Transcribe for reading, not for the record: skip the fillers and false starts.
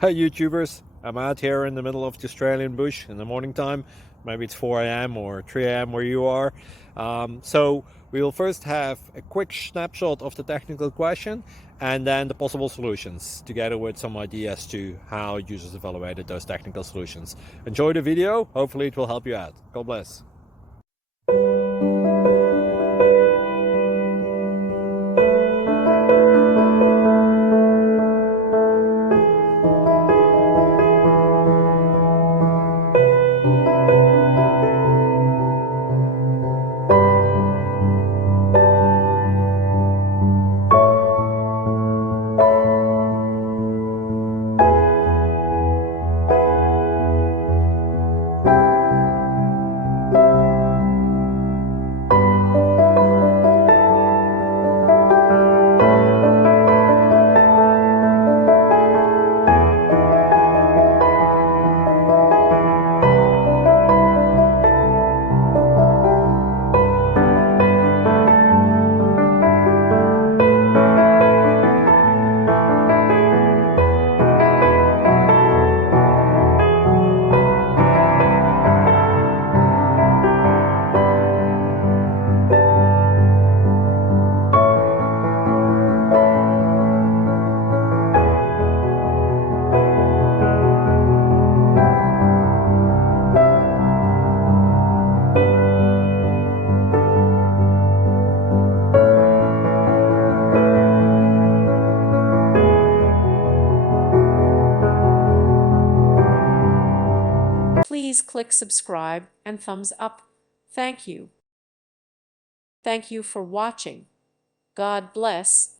Hey YouTubers, I'm out here in the middle of the Australian bush in the morning time. Maybe it's 4 a.m. or 3 a.m. where you are. So we will first have a quick snapshot of the technical question and then the possible solutions, together with some ideas to how users evaluated those technical solutions. Enjoy the video, hopefully it will help you out. God bless. Please click subscribe and thumbs up. Thank you. Thank you for watching. God bless.